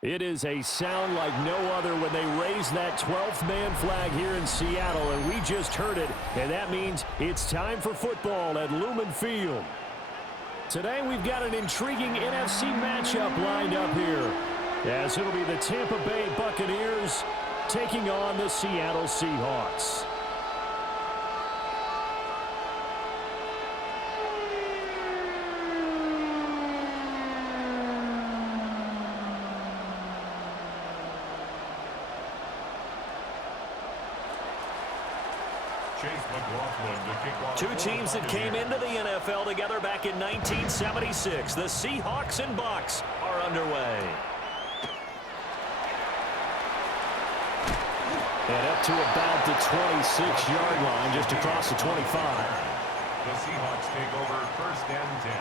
It is a sound like no other when they raise that 12th man flag here in Seattle, and we just heard it, and that means it's time for football at Lumen Field. Today we've got an intriguing NFC matchup lined up here, as it'll be the Tampa Bay Buccaneers taking on the Seattle Seahawks. Two teams that came into the NFL together back in 1976. The Seahawks and Bucs are underway. And up to about the 26-yard line, just across the 25. The Seahawks take over first and 10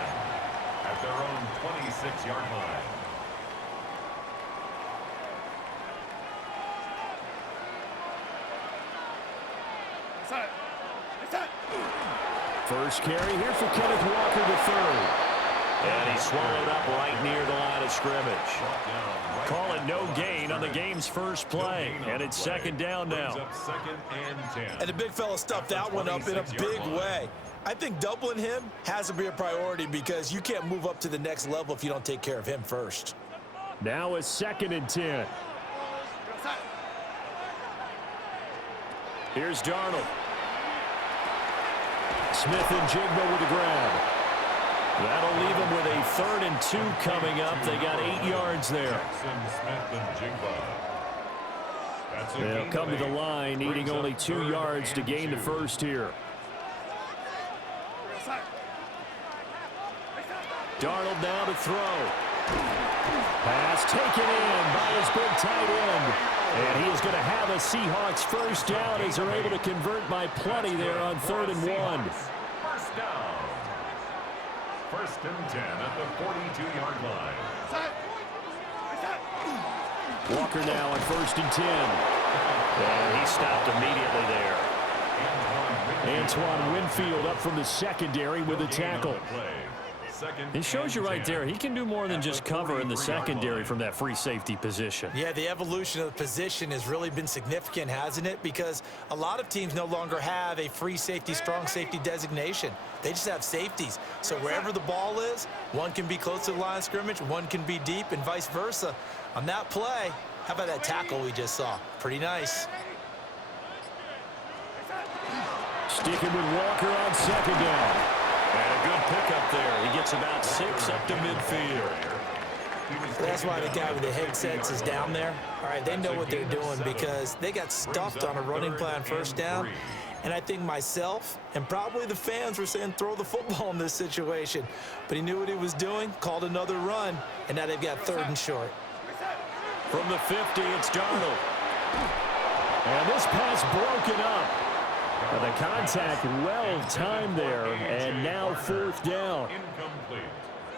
at their own 26-yard line. First carry here for Kenneth Walker III. And he swallowed up right near the line of scrimmage. Call it no gain on the game's first play. And it's second down now. Second and 10. And the big fella stuffed that one up in a big way. I think doubling him has to be a priority because you can't move up to the next level if you don't take care of him first. Now it's second and 10. Here's Darnold. Smith and Jigba with the grab. That'll leave them with a 3rd and 2 coming up. They got 8 yards there. They'll come to the line, needing only 2 yards to gain the first here. Darnold now to throw. Pass taken in by his big tight end. And he is going to have a Seahawks first down as they're able to convert by plenty there on 3rd and 1. First down. First and 10 at the 42-yard line. Walker now on 1st and 10. And he stopped immediately there. Antoine Winfield up from the secondary with a tackle. It shows you right there, he can do more than just cover in the secondary from that free safety position. Yeah, the evolution of the position has really been significant, hasn't it? Because a lot of teams no longer have a free safety, strong safety designation. They just have safeties. So wherever the ball is, one can be close to the line of scrimmage, one can be deep, and vice versa. On that play, how about that tackle we just saw? Pretty nice. Sticking with Walker on 2nd down. And a good pickup there. He gets about 6 up to midfield. That's why the guy with the headsets is down there. All right, they know what they're doing because they got stuffed on a running play on 1st down. And I think myself and probably the fans were saying throw the football in this situation. But he knew what he was doing, called another run, and now they've got 3rd and short. From the 50, it's Darnold. And this pass broken up. The contact well-timed there, and now 4th down.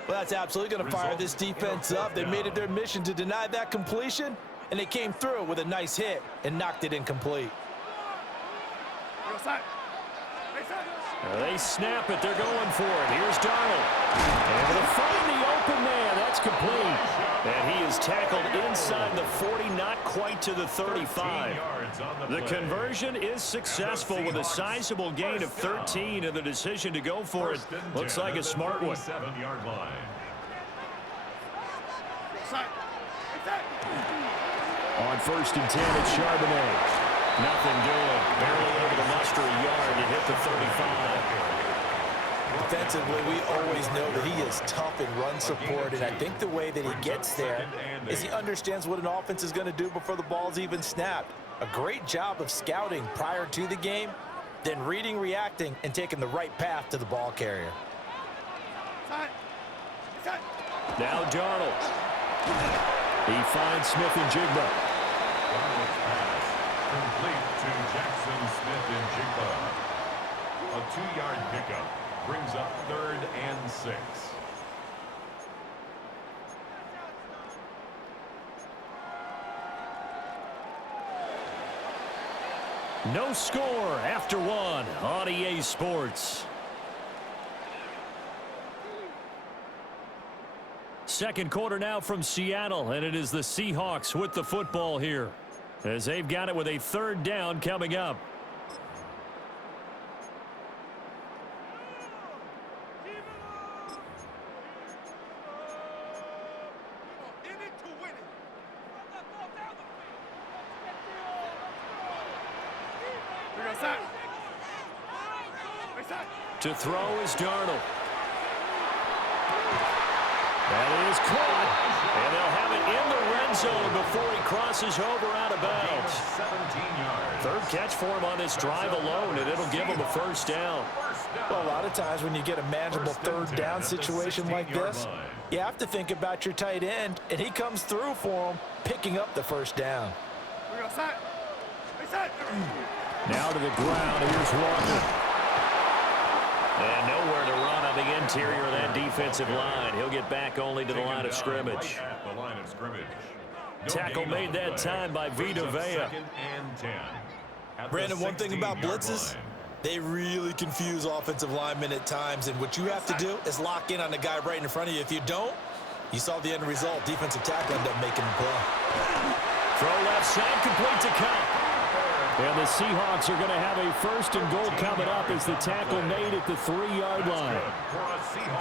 Well, that's absolutely going to fire this defense up. They made it their mission to deny that completion, and they came through with a nice hit and knocked it incomplete. They snap it. They're going for it. Here's Darnold. And to find the open man. That's complete. And he is tackled inside the 40, not quite to the 35. The conversion is successful with a sizable gain of 13, and the decision to go for it looks like a smart one. On 1st and 10, it's Charbonnet. Nothing doing. Barely able to muster a yard to hit the 35. Defensively, we always know that he is tough in run support, and I think the way that he gets there is he understands what an offense is going to do before the ball's even snapped. A great job of scouting prior to the game, then reading, reacting, and taking the right path to the ball carrier. Now Darnold. He finds Smith and Jigba. Complete to Jackson Smith and Jigba. A 2-yard pickup brings up 3rd and 6. No score after 1 on EA Sports. Second quarter now from Seattle, and it is the Seahawks with the football here, as they've got it with a third down coming up. To throw is Darnold. That is caught, and they'll have it in the red zone before he crosses over out of bounds. 17 yards. Third catch for him on this drive alone, and it'll give him a first down. Well, a lot of times when you get a manageable third down situation like this, you have to think about your tight end, and he comes through for him, picking up the first down. Now to the ground, here's Walker. And nowhere to run on the interior of that defensive line. He'll get back only to the line of scrimmage. Tackle made that time by Vita Vea. Brandon, one thing about blitzes, they really confuse offensive linemen at times, and what you have to do is lock in on the guy right in front of you. If you don't, you saw the end result. Defensive tackle ended up making the play. Throw left side, complete to Cup. And the Seahawks are going to have a first and goal coming up as the tackle made at the 3-yard line.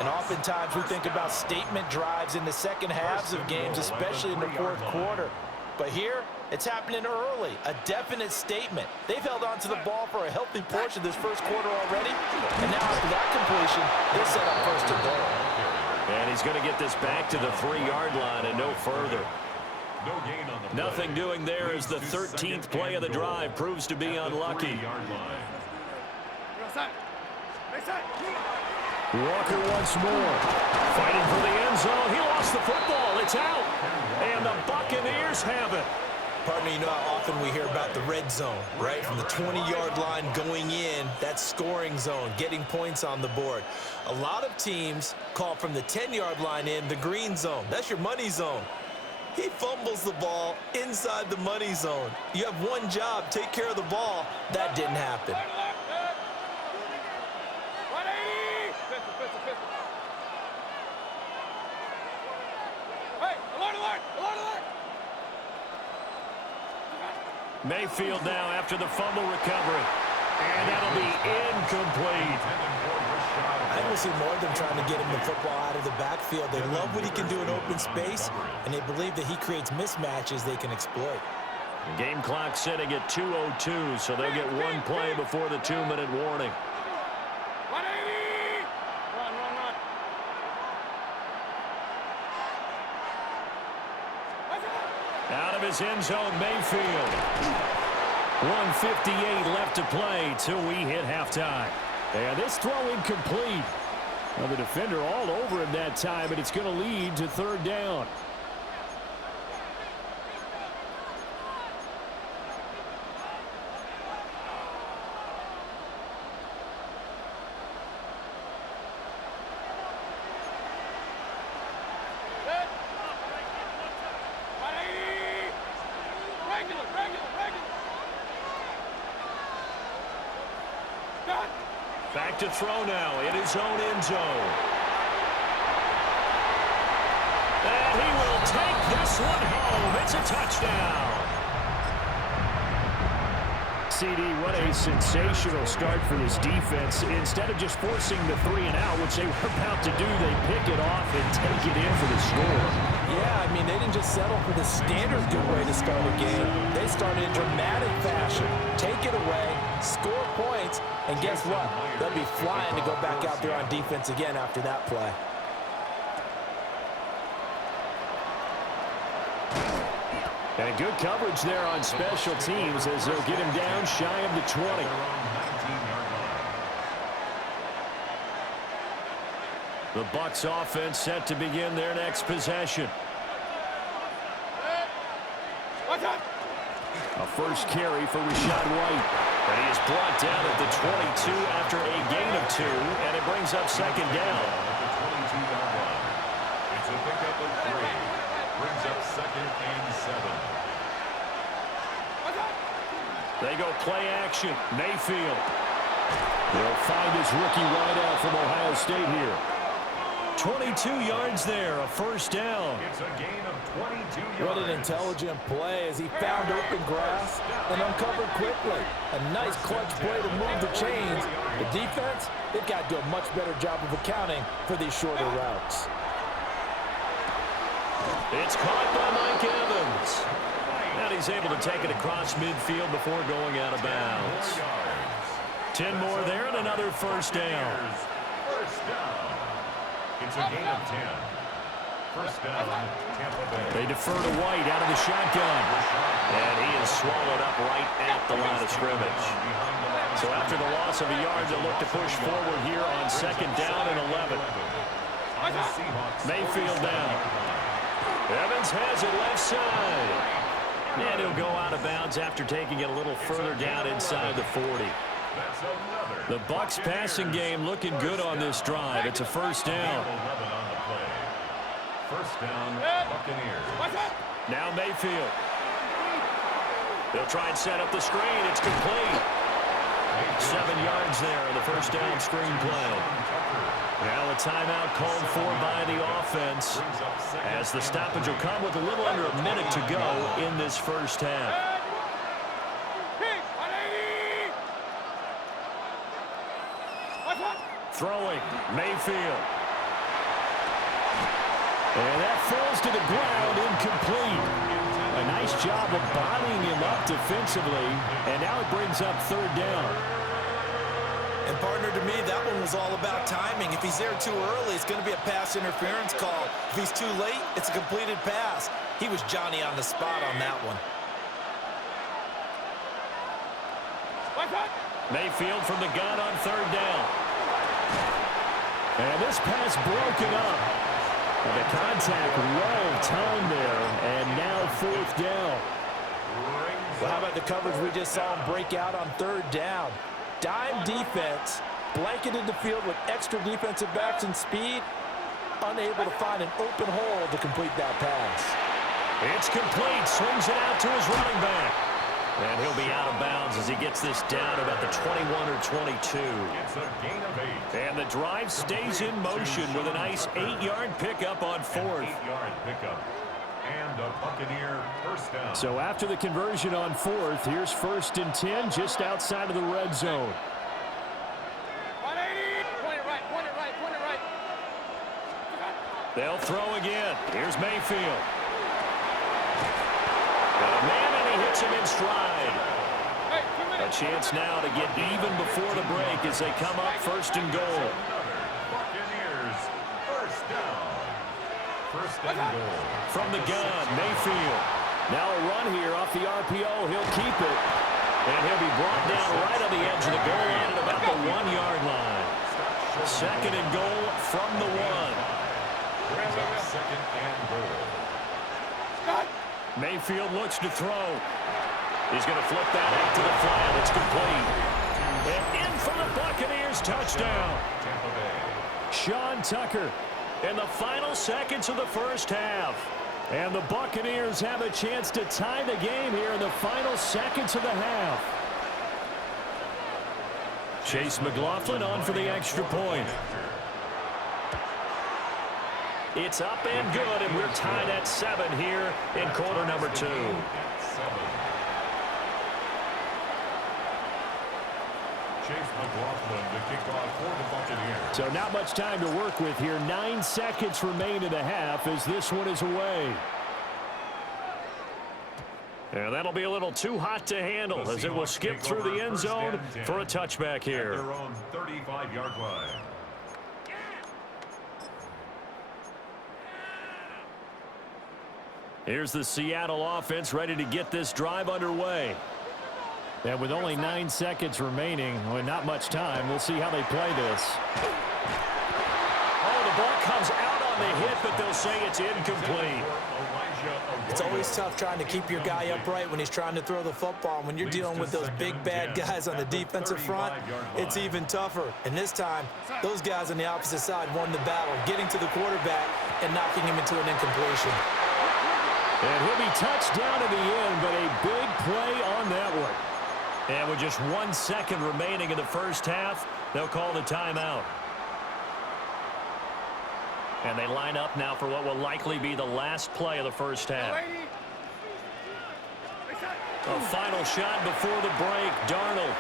And oftentimes we think about statement drives in the second halves of games, especially in the fourth quarter. But here, it's happening early, a definite statement. They've held on to the ball for a healthy portion of this first quarter already. And now after that completion, they're set up first and goal. And he's going to get this back to the 3-yard line and no further. Nothing doing there as the 13th play of the drive proves to be unlucky. Walker once more. Fighting for the end zone. He lost the football. It's out. And the Buccaneers have it. Partner, you know how often we hear about the red zone, right? From the 20-yard line going in, that scoring zone, getting points on the board. A lot of teams call from the 10-yard line in the green zone. That's your money zone. He fumbles the ball inside the money zone. You have one job, take care of the ball. That didn't happen. Mayfield now after the fumble recovery. And that'll be incomplete. I think we'll see more of them trying to get him the football out of the backfield. They love what he can do in open space, and they believe that he creates mismatches they can exploit. The game clock sitting at 2:02, so they'll get one play before the 2-minute warning. Out of his end zone, Mayfield. 1:58 left to play till we hit halftime. And this throw incomplete. Well, the defender all over him that time, and it's going to lead to third down. Back to throw now in his own end zone. And he will take this one home. It's a touchdown. CD, what a sensational start for this defense. Instead of just forcing the 3 and out, which they were about to do, they pick it off and take it in for the score. Yeah, I mean, they didn't just settle for the standard good way to start a game. They started in dramatic fashion. Take it away, score points, and guess what? They'll be flying to go back out there on defense again after that play. And good coverage there on special teams as they'll get him down shy of the 20. The Bucs offense set to begin their next possession. A first carry for Rachaad White. And he is brought down at the 22 after a gain of 2, and it brings up second down. It's a pickup of 3. Brings up second and 7. They go play action. Mayfield. They'll find his rookie wideout from Ohio State here. 22 yards there, a first down. It's a gain of 22 yards. What an intelligent play as he found open grass and uncovered quickly. A nice clutch play to move the chains. The defense, they've got to do a much better job of accounting for these shorter routes. It's caught by Mike Evans. And he's able to take it across midfield before going out of bounds. 10 more there and another first down. First down. It's a gain of 10. First down, Tampa Bay. They defer to White out of the shotgun. And he is swallowed up right at the line of scrimmage. So after the loss of a yard, they'll look to push forward here on second down and 11. Mayfield down. Evans has it left side. And he'll go out of bounds after taking it a little further down inside the 40. The Bucs passing game looking good on this drive. It's a first down. First down, Buccaneers. Now Mayfield. They'll try and set up the screen. It's complete. 7 yards there on the first down screen play. Now a timeout called for by the offense, as the stoppage will come with a little under a minute to go in this first half. Throwing, Mayfield. And that falls to the ground, incomplete. A nice job of bodying him up defensively, and now it brings up third down. And partner, to me, that one was all about timing. If he's there too early, it's going to be a pass interference call. If he's too late, it's a completed pass. He was Johnny on the spot on that one. Mayfield from the gun on third down. And this pass broken up. The contact well timed there, and now fourth down. Well, how about the coverage we just saw him break out on third down? Dime defense, blanketed the field with extra defensive backs and speed, unable to find an open hole to complete that pass. It's complete, swings it out to his running back. And he'll be out of bounds as he gets this down about the 21 or 22. It's a gain of 8. And the drive stays in motion with a nice 8-yard pickup on fourth. 8-yard pickup. And a Buccaneer first down. So after the conversion on fourth, here's first and 10 just outside of the red zone. They'll throw again. Here's Mayfield. Got a man, and he hits him in stride. A chance now to get even before the break as they come up first and goal. Buccaneers first down. First and goal. From the gun, Mayfield. Now a run here off the RPO. He'll keep it. And he'll be brought down right on the edge of the goal line at about the 1-yard line. Second and goal from the 1. Brings up second and goal. Mayfield looks to throw. He's going to flip that out to the flat. It's complete. And in for the Buccaneers, touchdown. Tampa Bay. Sean Tucker in the final seconds of the first half. And the Buccaneers have a chance to tie the game here in the final seconds of the half. Chase McLaughlin on for the extra point. It's up and good, and we're tied at 7 here in quarter number 2. Chase McLaughlin to kick off for the Buccaneers. So not much time to work with here. 9 seconds remain in the half as this one is away. And that'll be a little too hot to handle as it will skip through the end zone for a touchback here. Their own 35-yard line. Here's the Seattle offense ready to get this drive underway. And with only 9 seconds remaining, well, not much time, we'll see how they play this. Oh, the ball comes out on the hit, but they'll say it's incomplete. It's always tough trying to keep your guy upright when he's trying to throw the football. When you're dealing with those big, bad guys on the defensive front, it's even tougher. And this time, those guys on the opposite side won the battle, getting to the quarterback and knocking him into an incompletion. And he'll be touched down at the end, but a big play on that one. And with just 1 second remaining in the first half, they'll call the timeout. And they line up now for what will likely be the last play of the first half. A final shot before the break. Darnold.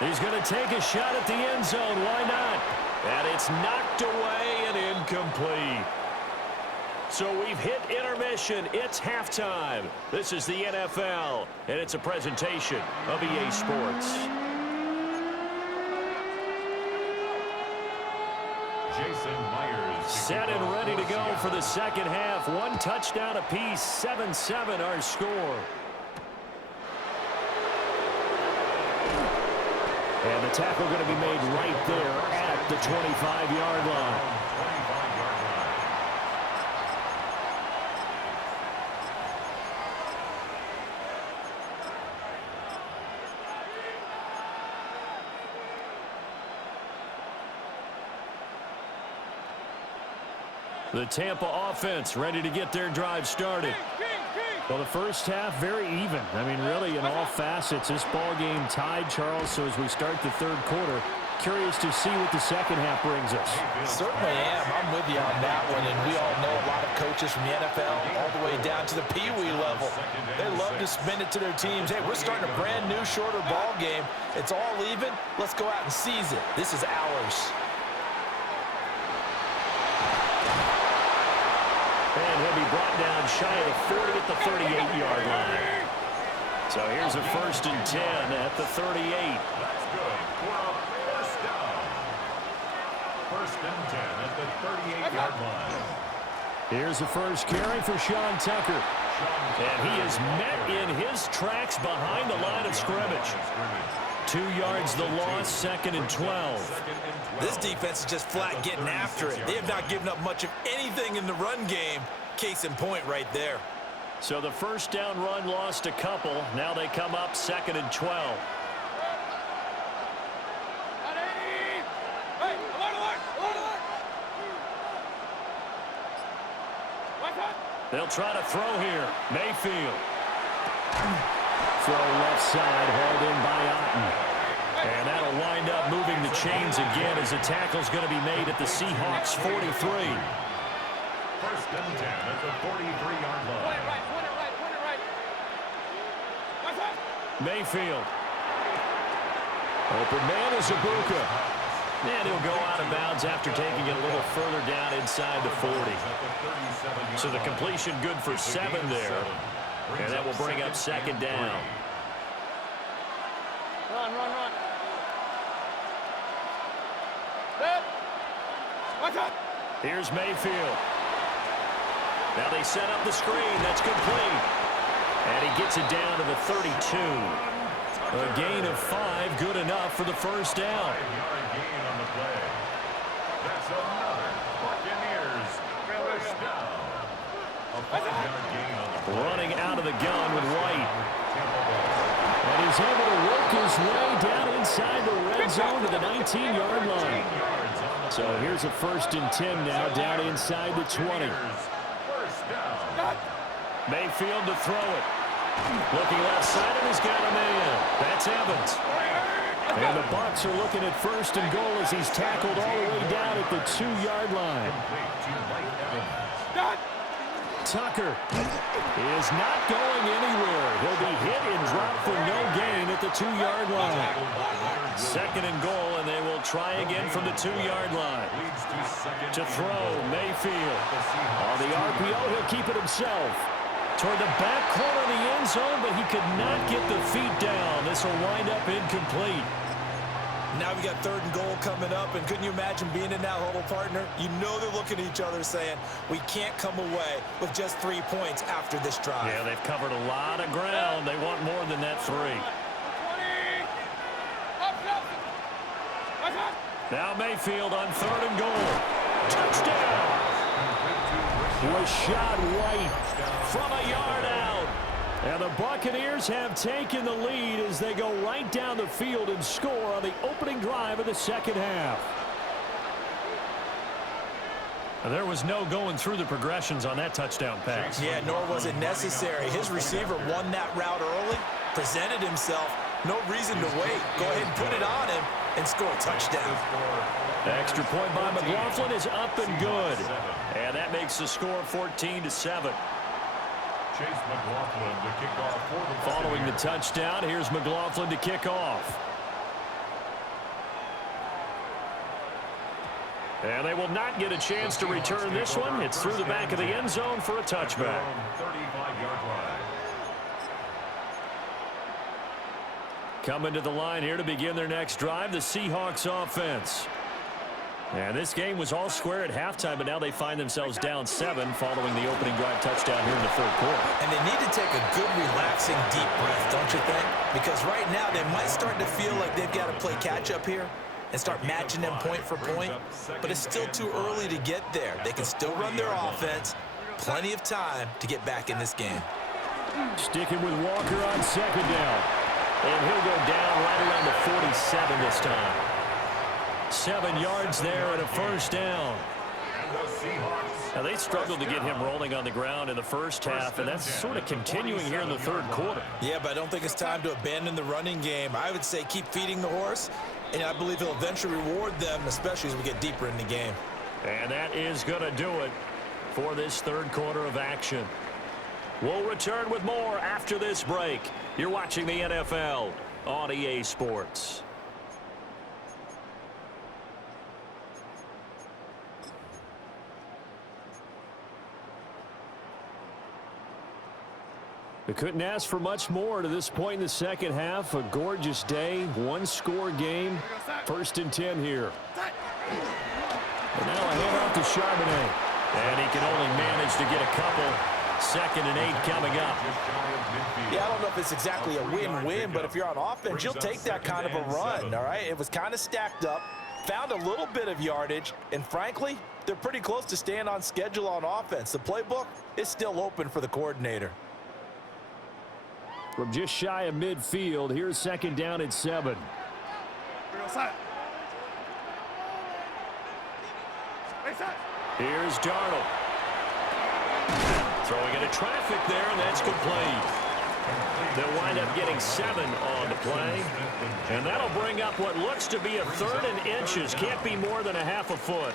He's going to take a shot at the end zone. Why not? And it's knocked away and incomplete. So we've hit intermission. It's halftime. This is the NFL, and it's a presentation of EA Sports. Jason Myers. Set and ready to go for the second half. One touchdown apiece. 7-7 our score. And the tackle going to be made right there at the 25-yard line. The Tampa offense ready to get their drive started. Well, the first half, very even. I mean, really, in all facets, this ball game tied, Charles. So as we start the third quarter, curious to see what the second half brings us. Certainly am. I'm with you on that one. And we all know a lot of coaches from the NFL all the way down to the Pee-wee level. They love to spin it to their teams. Hey, we're starting a brand new, shorter ball game. It's all even. Let's go out and seize it. This is ours. And he'll be brought down shy of the 40 at the 38-yard line. So here's a 1st and 10 at the 38. That's good for a first down. 1st and 10 at the 38-yard line. Here's the first carry for Sean Tucker. And he is met in his tracks behind the line of scrimmage. 2 yards the loss, 2nd and 12. This defense is just flat getting after it. They have not given up much of anything in the run game. Case in point right there. So the first down run lost a couple. Now they come up 2nd and 12. They'll try to throw here. Mayfield. Throw left side, hauled in by Otten. And that'll wind up moving the chains again as the tackle's going to be made at the Seahawks 43. 1st and 10 at the 43-yard line. Mayfield. Open man is Ibuka. And he'll go out of bounds after taking it a little further down inside the 40. So the completion good for 7 there. And that will bring up 2nd down. Run. Here's Mayfield. Now they set up the screen. That's complete. And he gets it down to the 32. A gain of 5, good enough for the first down. 5-yard gain on the play. That's another Buccaneers first down. A 5-yard gain on the play. Running out of the gun with White. And he's able to work his way down inside the red zone to the 19-yard line. So here's a 1st and 10 now down inside the 20. Mayfield to throw it. Looking left side, and he's got a man. That's Evans. And the Bucs are looking at 1st and goal as he's tackled all the way down at the 2-yard line. Tucker is not going anywhere. He'll be hit and dropped for no gain at the 2-yard line. 2nd and goal, and they will try again from the 2-yard line. To throw, Mayfield. On the RPO, he'll keep it himself. Toward the back corner of the end zone, but he could not get the feet down. This will wind up incomplete. Now we got 3rd and goal coming up, and couldn't you imagine being in that huddle, partner? You know they're looking at each other saying, we can't come away with just 3 points after this drive. Yeah, they've covered a lot of ground. They want more than that 3. Now Mayfield on 3rd and goal. Touchdown! Rashad White from a yard out. And the Buccaneers have taken the lead as they go right down the field and score on the opening drive of the second half. There was no going through the progressions on that touchdown pass. Yeah, nor was it necessary. His receiver won that route early, presented himself. No reason to wait. Go ahead and put it on him. and score a touchdown. Extra point by McLaughlin is up and good. And that makes the score 14-7. Chase McLaughlin to kick off for the Following the touchdown, here's McLaughlin to kick off. And they will not get a chance to return this one. It's through the back of the end zone for a touchback. 35-yard line. Coming to the line here to begin their next drive, the Seahawks offense. And this game was all square at halftime, but now they find themselves down 7 following the opening drive touchdown here in the third quarter. And they need to take a good, relaxing, deep breath, don't you think? Because right now they might start to feel like they've got to play catch-up here and start matching them point for point. But it's still too early to get there. They can still run their offense. Plenty of time to get back in this game. Sticking with Walker on second down. And he'll go down right around the 47 this time. 7 yards there and a first down. Now, they struggled to get him rolling on the ground in the first half, and that's sort of continuing here in the third quarter. Yeah, but I don't think it's time to abandon the running game. I would say keep feeding the horse, and I believe he'll eventually reward them, especially as we get deeper in the game. And that is going to do it for this third quarter of action. We'll return with more after this break. You're watching the NFL on EA Sports. We couldn't ask for much more to this point in the second half. A gorgeous day, one-score game. First and 10 here. And now a handoff to Charbonnet. And he can only manage to get a couple. 2nd and 8 coming up. Yeah, I don't know if it's exactly a win-win, but if you're on offense, you'll take that kind of a run, all right? It was kind of stacked up, found a little bit of yardage, and frankly, they're pretty close to staying on schedule on offense. The playbook is still open for the coordinator. From just shy of midfield, here's second down at 7. Here's Darnold. Throwing into traffic there, and that's complete. They'll wind up getting 7 on the play. And that'll bring up what looks to be a 3rd and inches. Can't be more than a half a foot.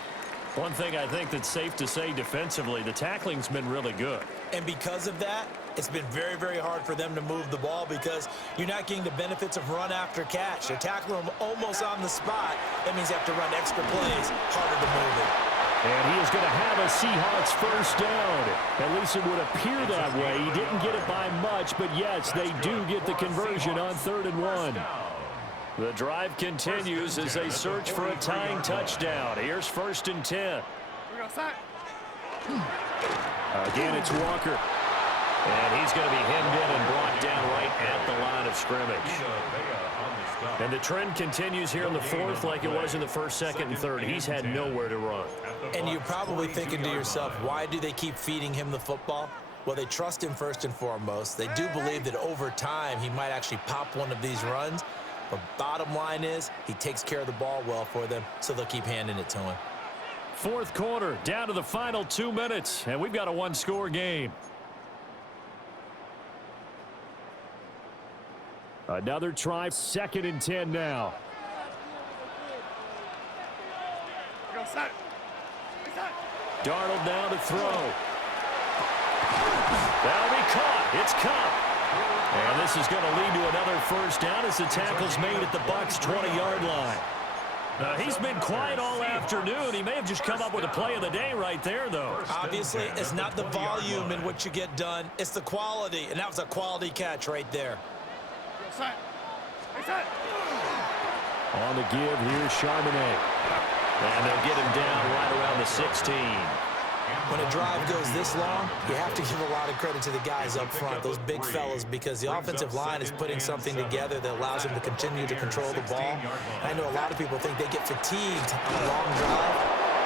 One thing I think that's safe to say defensively, the tackling's been really good. And because of that, it's been very, very hard for them to move the ball because you're not getting the benefits of run after catch. They're tackling them almost on the spot. That means they have to run extra plays, harder to move it. And he is going to have a Seahawks first down. At least it would appear that way. He didn't get it by much, but yes, they do get the conversion on 3rd and 1. The drive continues as they search for a tying touchdown. Here's 1st and 10. Again, it's Walker. And he's going to be hemmed in and brought down right at the line of scrimmage. And the trend continues here in the 4th like it was in the 1st, 2nd, and 3rd. He's had nowhere to run. And you're probably thinking to yourself, why do they keep feeding him the football? Well, they trust him first and foremost. They do believe that over time he might actually pop one of these runs. But bottom line is he takes care of the ball well for them, so they'll keep handing it to him. 4th quarter, down to the final 2 minutes, and we've got a one-score game. Another try, 2nd and 10 now. Darnold now to throw. That'll be caught. It's Cup. And this is going to lead to another first down as the tackle's made at the Bucs' 20-yard line. He's been quiet all afternoon. He may have just come up with a play of the day right there, though. Obviously, it's not the volume in which you get done. It's the quality, and that was a quality catch right there. On the give, here's Charbonnet. And they'll get him down right around the 16. When a drive goes this long, you have to give a lot of credit to the guys up front, those big fellas, because the offensive line is putting something together that allows them to continue to control the ball. I know a lot of people think they get fatigued on a long drive.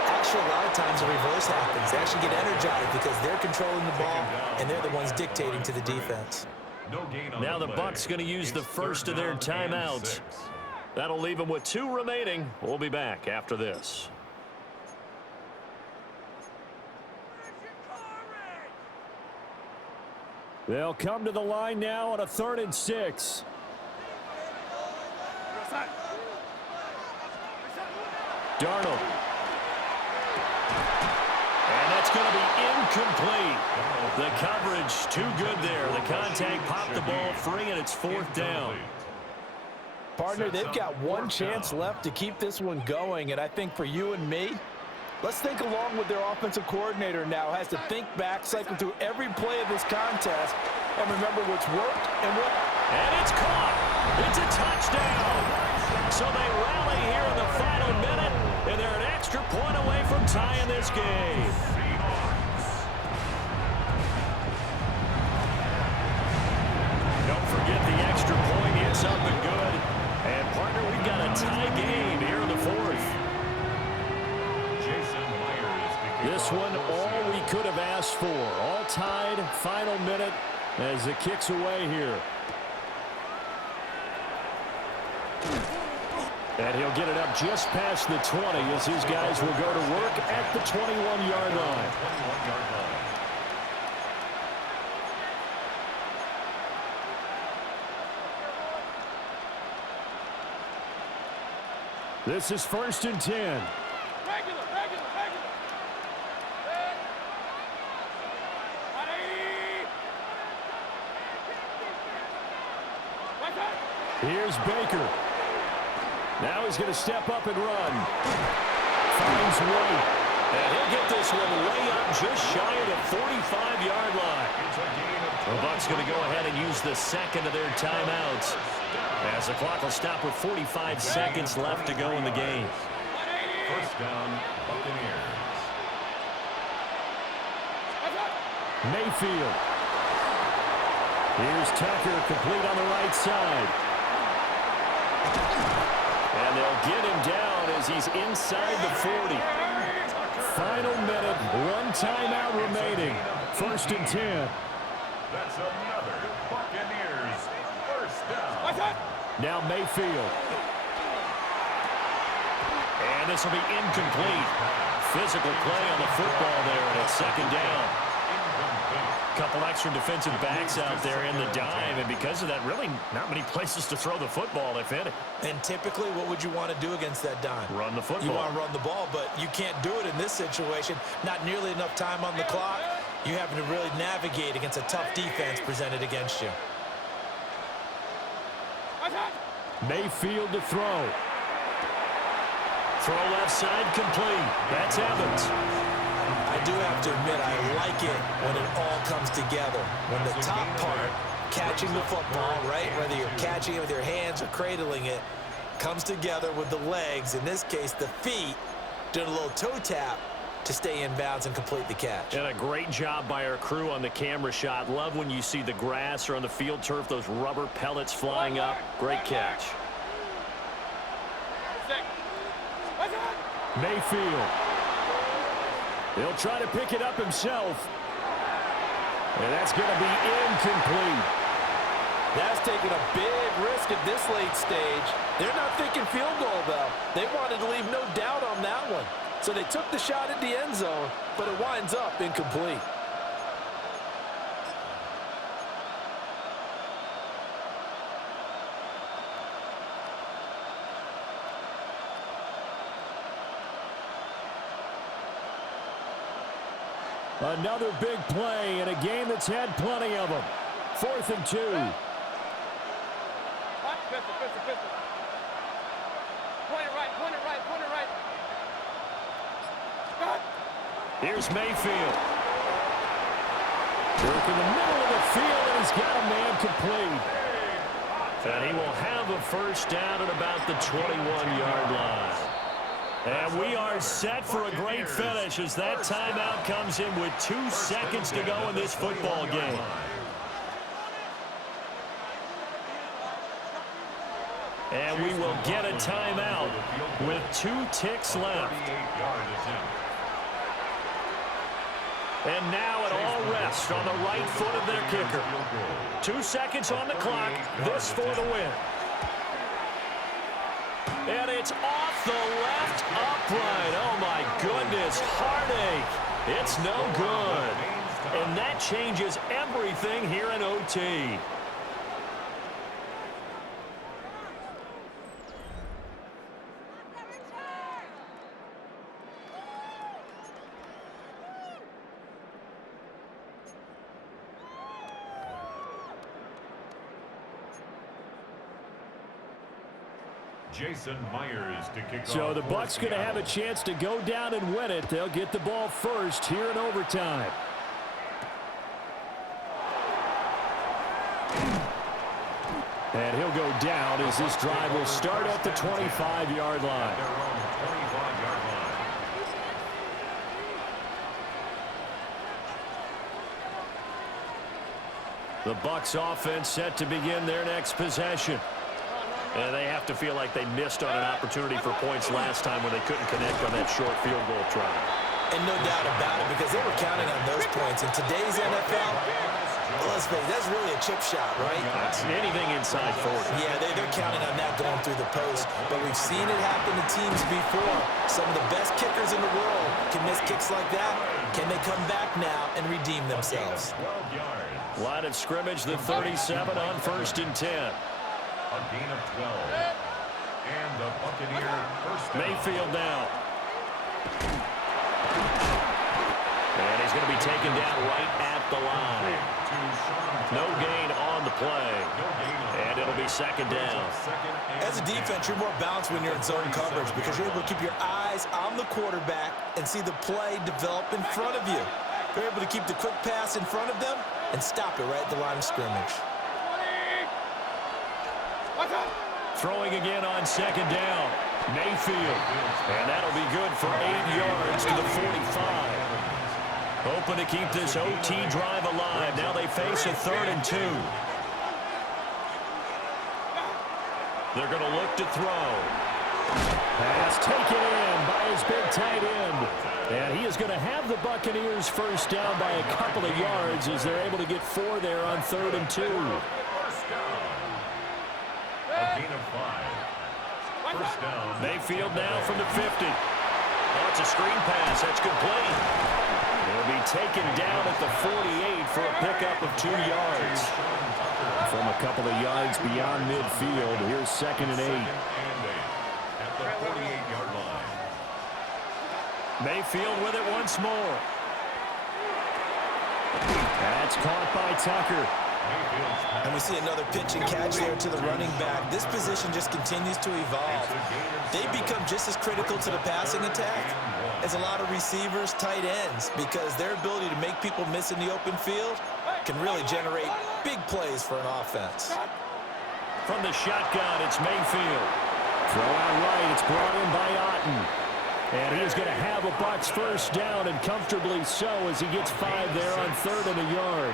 Actually, a lot of times the reverse happens. They actually get energized because they're controlling the ball, and they're the ones dictating to the defense. Now the Bucs going to use the first of their timeouts. That'll leave them with 2 remaining. We'll be back after this. They'll come to the line now on a 3rd and 6. Darnold. And that's going to be incomplete. The coverage too good there. The contact popped the ball free, and it's 4th down. Partner, they've got one chance left to keep this one going, and I think for you and me, let's think along with their offensive coordinator now. Has to think back, cycle through every play of this contest, and remember what's worked and what... And it's caught. It's a touchdown. So they rally here in the final minute, and they're an extra point away from tying this game. Don't forget the extra point. It's up and good. And, partner, we've got a tie game here in the 4th. This one, all we could have asked for. All tied, final minute as it kicks away here. And he'll get it up just past the 20 as his guys will go to work at the 21-yard line. This is 1st and 10. Here's Baker. Now he's going to step up and run. Finds White. And he'll get this one way up just shy of the 45-yard line. The Bucs going to go ahead and use the second of their timeouts, as the clock will stop with 45 seconds left to go in the game. 1st down, Buccaneers. Mayfield. Here's Tucker, complete on the right side. And they'll get him down as he's inside the 40. Final minute, one timeout remaining. 1st and 10. That's another Buccaneers 1st down. Now Mayfield. And this will be incomplete. Physical play on the football there, and it's 2nd down. Couple extra defensive backs out there in the dime, and because of that, really not many places to throw the football if any. And typically, what would you want to do against that dime? Run the football. You want to run the ball, but you can't do it in this situation. Not nearly enough time on the clock. You having to really navigate against a tough defense presented against you. Mayfield to throw. Throw left side complete. That's Evans. I do have to admit, I like it when it all comes together. When the top part, catching the football, right, whether you're catching it with your hands or cradling it, comes together with the legs, in this case the feet, doing a little toe tap to stay in bounds and complete the catch. And a great job by our crew on the camera shot. Love when you see the grass or on the field turf, those rubber pellets flying up. Great catch. Mayfield. He'll try to pick it up himself. And that's going to be incomplete. That's taking a big risk at this late stage. They're not thinking field goal, though. They wanted to leave no doubt on that one. So they took the shot at the end zone, but it winds up incomplete. Another big play in a game that's had plenty of them. 4th and 2. Here's Mayfield. Work in the middle of the field, and he's got a man complete. And he will have a 1st down at about the 21-yard line. And we are set for a great finish as that timeout comes in with 2 seconds to go in this football game. And we will get a timeout with 2 ticks left. And now it all rests on the right foot of their kicker. 2 seconds on the clock. This for the win. And it's off the left upright. Oh, my goodness. Heartache. It's no good. And that changes everything here in OT. Jason Myers to kick off. So the Bucs going to have a chance to go down and win it. They'll get the ball first here in overtime. And he'll go down as this drive will start at the 25-yard line. They're on the 25-yard line. The Bucs offense set to begin their next possession. And they have to feel like they missed on an opportunity for points last time when they couldn't connect on that short field goal try. And no doubt about it, because they were counting on those points. In today's NFL, let's face it, that's really a chip shot, right? That's anything inside 40. Yeah, they're counting on that going through the post. But we've seen it happen to teams before. Some of the best kickers in the world can miss kicks like that. Can they come back now and redeem themselves? 12 yards. Line of scrimmage, the 37 on 1st and 10. A gain of 12. And the Buccaneer first down. Mayfield now. And he's going to be taken down right at the line. No gain on the play. And it'll be second down. As a defense, you're more balanced when you're in zone coverage because you're able to keep your eyes on the quarterback and see the play develop in front of you. You're able to keep the quick pass in front of them and stop it right at the line of scrimmage. Throwing again on second down. Mayfield. And that'll be good for 8 yards to the 45. Hoping to keep this OT drive alive. Now they face a 3rd and 2. They're going to look to throw. Pass taken in by his big tight end. And he is going to have the Buccaneers first down by a couple of yards as they're able to get 4 there on 3rd and 2. First down. A gain of 5. First down. Mayfield now from the 50. Oh, it's a screen pass. That's complete. He'll be taken down at the 48 for a pickup of 2 yards. From a couple of yards beyond midfield, here's 2nd and 8. At the 48-yard line. Mayfield with it once more. That's caught by Tucker. And we see another pitch and catch there to the running back. This position just continues to evolve. They become just as critical to the passing attack as a lot of receivers, tight ends, because their ability to make people miss in the open field can really generate big plays for an offense. From the shotgun, it's Mayfield. Throw out right. It's brought in by Otten. And he is going to have a Bucs first down, and comfortably so, as he gets 5 there on 3rd and a yard.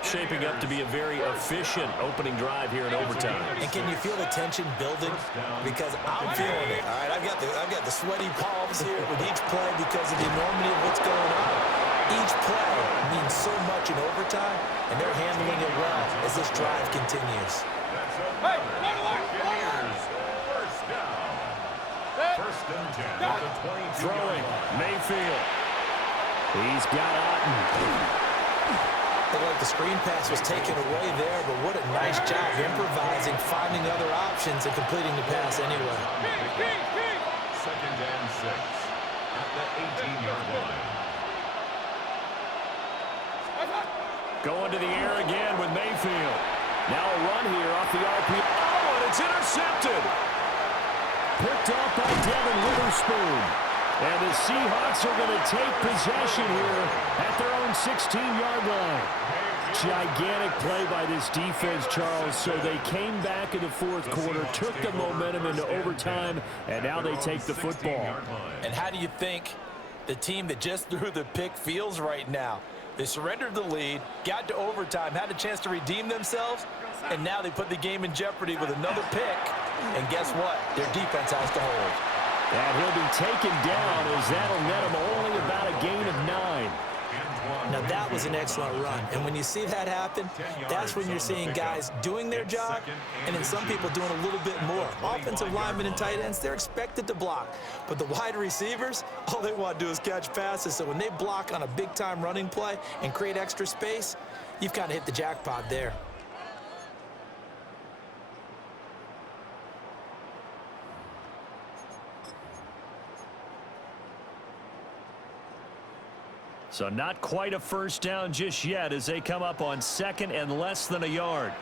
Shaping up to be a very efficient opening drive here in overtime. And can you feel the tension building? Because I'm feeling it. All right, I've got the sweaty palms here with each play because of the enormity of what's going on. Each play means so much in overtime, and they're handling it well as this drive continues. First and 10 at the 22. Throwing, Mayfield. He's got Otten. Looked like the screen pass was taken away there, but what a nice job improvising, finding other options, and completing the pass anyway. 2nd and 6 at the 18-yard line. Going to the air again with Mayfield. Now a run here off the RPO. Oh, and it's intercepted. Picked off by Devin Witherspoon. And the Seahawks are going to take possession here at their own 16-yard line. Gigantic play by this defense, Charles. So they came back in the 4th quarter, took the momentum into overtime, and now they take the football. And how do you think the team that just threw the pick feels right now? They surrendered the lead, got to overtime, had a chance to redeem themselves, and now they put the game in jeopardy with another pick. And guess what? Their defense has to hold. And he'll be taken down as that'll net him only about a gain of 9. Now, that was an excellent run. And when you see that happen, that's when you're seeing guys doing their job and then some people doing a little bit more. Offensive linemen and tight ends, they're expected to block. But the wide receivers, all they want to do is catch passes. So when they block on a big-time running play and create extra space, you've kind of hit the jackpot there. So not quite a first down just yet as they come up on 2nd and less than a yard.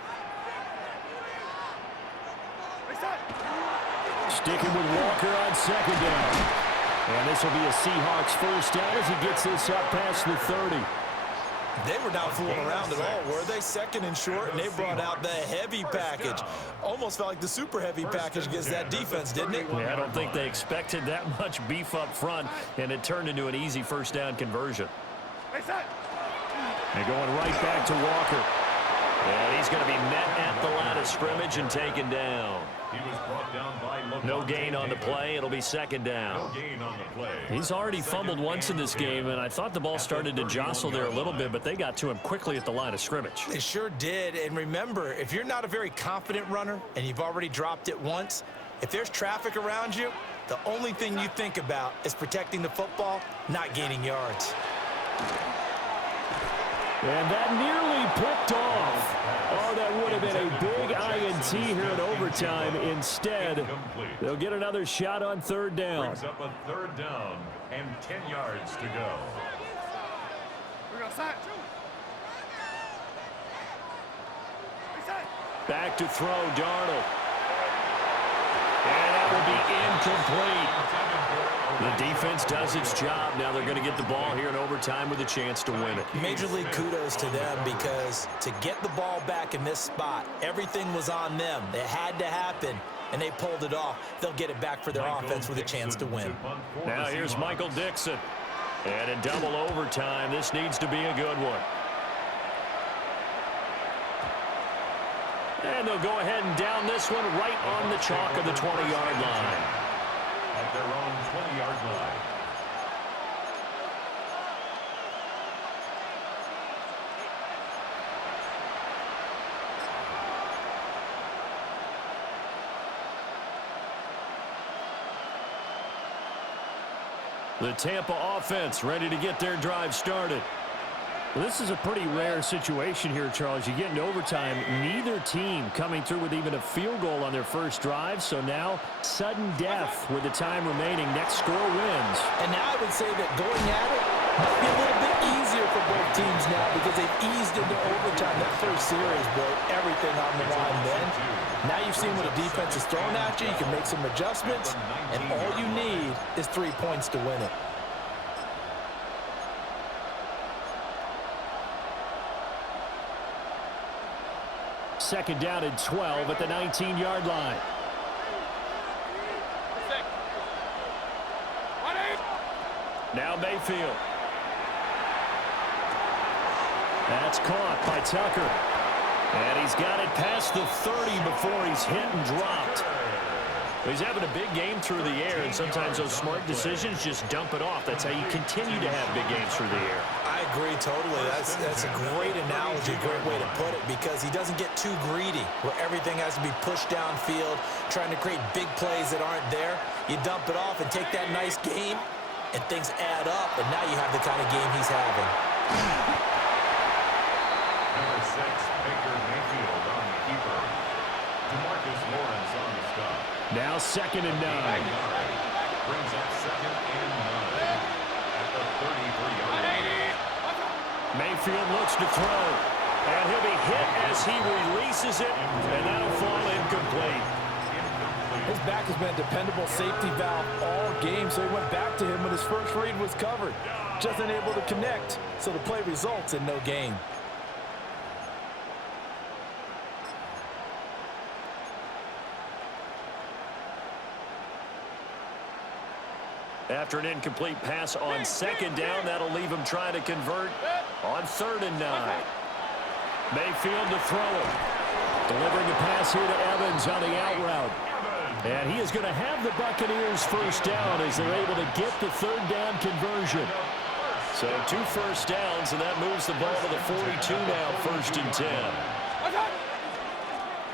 Sticking with Walker on second down. And this will be a Seahawks first down as he gets this up past the 30. They were not fooling around at all, were they? Second and short, and they brought out the heavy package. Almost felt like the super heavy package against that defense, didn't it? Yeah, I don't think they expected that much beef up front, and it turned into an easy first down conversion. And going right back to Walker. And he's going to be met at the line of scrimmage and taken down. He was brought down by No gain on the play. It'll be second down. No gain on the play. He's already fumbled once in this game, and I thought the ball started to jostle there a little bit, but they got to him quickly at the line of scrimmage. They sure did. And remember, if you're not a very confident runner and you've already dropped it once, if there's traffic around you, the only thing you think about is protecting the football, not gaining yards. And that nearly picked off. Oh, that would have been a big INT here in overtime. Instead, they'll get another shot on third down. Brings up a third down and 10 yards to go. Back to throw, Darnold. And that will be incomplete. The defense does its job. Now they're going to get the ball here in overtime with a chance to win it. Major League kudos to them, because to get the ball back in this spot, everything was on them. It had to happen, and they pulled it off. They'll get it back for their offense with a chance to win. Now here's Michael Dixon. And in double overtime, this needs to be a good one. And they'll go ahead and down this one right on the chalk of the 20-yard line. At their own 20-yard line. The Tampa offense ready to get their drive started. Well, this is a pretty rare situation here, Charles. You get into overtime, neither team coming through with even a field goal on their first drive. So now, sudden death with the time remaining. Next score wins. And now I would say that going at it might be a little bit easier for both teams now, because they've eased into overtime. That first series, boy, everything on the line then. Now you've seen what a defense is throwing at you. You can make some adjustments, and all you need is 3 points to win it. Second down and 12 at the 19-yard line. Now Mayfield. That's caught by Tucker. And he's got it past the 30 before he's hit and dropped. He's having a big game through the air, and sometimes those smart decisions just dump it off. That's how you continue to have big games through the air. I agree totally. That's a great analogy, great way to put it, because he doesn't get too greedy where everything has to be pushed downfield, trying to create big plays that aren't there. You dump it off and take that nice game, and things add up, and now you have the kind of game he's having. Number 6, Baker Mayfield on the keeper. DeMarcus Lawrence on the stop. Now second and 9. Brings up second and 9 at the 33-yard line. Mayfield looks to throw. And he'll be hit as he releases it, and that'll fall incomplete. His back has been a dependable safety valve all game, so he went back to him when his first read was covered. Just unable to connect, so the play results in no gain. After an incomplete pass on second down, that'll leave him trying to convert on 3rd and 9. Mayfield to throw it. Delivering a pass here to Evans on the out route. And he is going to have the Buccaneers first down as they're able to get the 3rd down conversion. So 2 first downs, and that moves the ball to the 42 now, 1st and 10.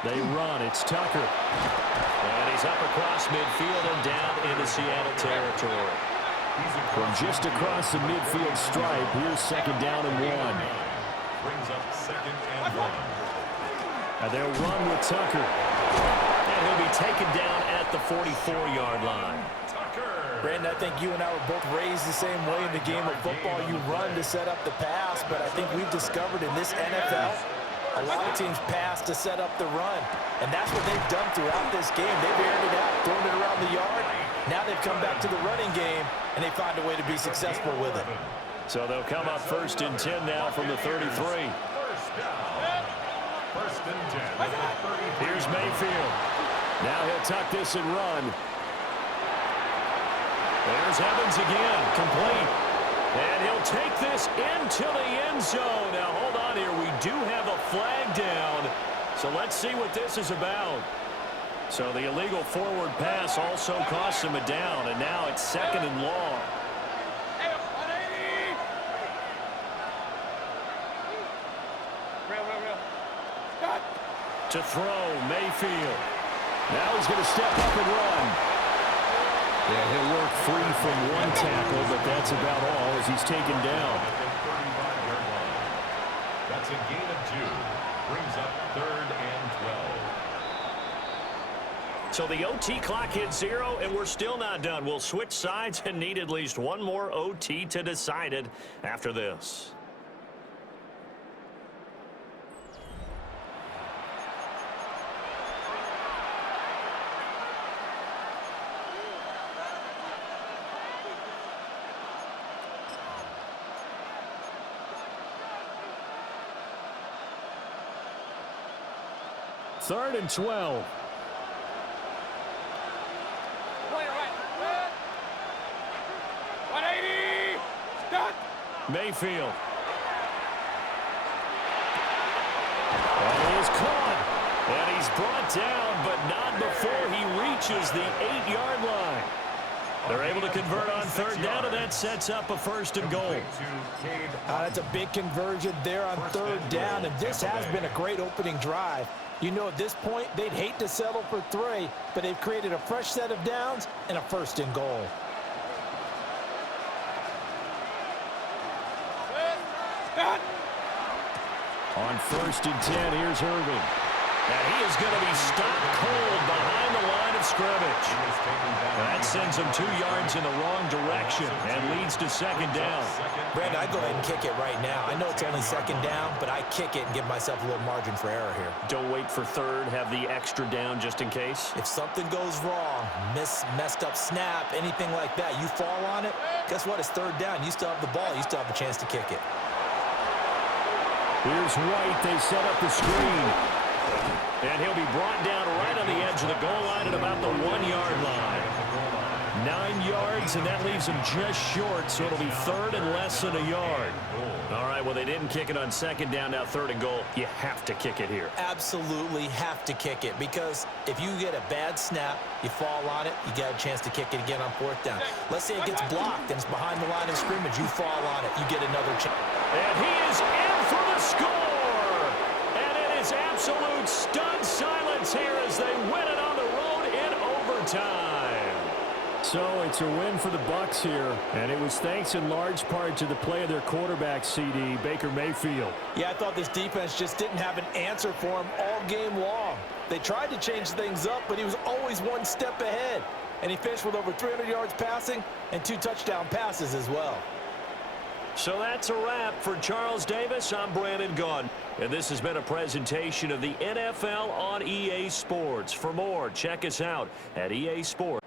They run. It's Tucker. And he's up across midfield and down into Seattle territory. From just across the midfield stripe, here's 2nd down and 1. Brings up second and 1. And they'll run with Tucker. And he'll be taken down at the 44-yard line. Brandon, I think you and I were both raised the same way in the game of football. You run to set up the pass, but I think we've discovered in this NFL, A lot of teams pass to set up the run, and that's what they've done throughout this game. They've aired it out, thrown it around the yard. Now they've come back to the running game, and they find a way to be successful with it. So they'll come up 1st and 10 now from the 33. First down. 1st and 10 at the 33. Here's Mayfield. Now he'll tuck this and run. There's Evans again, complete. And he'll take this into the end zone. Now, hold on here. We do have a flag down. So let's see what this is about. So the illegal forward pass also costs him a down. And now it's 2nd and long. To throw, Mayfield. Now he's going to step up and run. Yeah, he'll work free from one tackle, but that's about all as he's taken down. Yard line. That's a gain of 2. Brings up 3rd and 12. So the OT clock hit 0, and we're still not done. We'll switch sides and need at least one more OT to decide it after this. Third and 12. Mayfield. And he is caught. And he's brought down, but not before he reaches the 8-yard line. They're able to convert on 3rd down, and that sets up a 1st and goal. That's a big conversion there on 3rd down, and this has been a great opening drive. You know, at this point, they'd hate to settle for 3, but they've created a fresh set of downs and a 1st and goal. On 1st and 10, here's Irving. And he is going to be stopped cold behind the line of scrimmage. That sends him 2 yards in the wrong direction and leads to 2nd down. Brandon, I go ahead and kick it right now. I know it's only 2nd down, but I kick it and give myself a little margin for error here. Don't wait for 3rd. Have the extra down just in case. If something goes wrong, messed up snap, anything like that, you fall on it, guess what? It's 3rd down. You still have the ball. You still have a chance to kick it. Here's White. They set up the screen. And he'll be brought down right on the edge of the goal line at about the 1-yard line. 9 yards, and that leaves him just short, so it'll be 3rd and less than a yard. All right, well, they didn't kick it on 2nd down, now 3rd and goal. You have to kick it here. Absolutely have to kick it, because if you get a bad snap, you fall on it, you got a chance to kick it again on 4th down. Let's say it gets blocked and it's behind the line of scrimmage, you fall on it, you get another chance. And he is in for the score! And it is absolute stunned silence here as they win it on the road in overtime. So it's a win for the Bucs here, and it was thanks in large part to the play of their quarterback, CD, Baker Mayfield. Yeah, I thought this defense just didn't have an answer for him all game long. They tried to change things up, but he was always one step ahead. And he finished with over 300 yards passing and 2 touchdown passes as well. So that's a wrap for Charles Davis. I'm Brandon Gaudin, and this has been a presentation of the NFL on EA Sports. For more, check us out at EA Sports.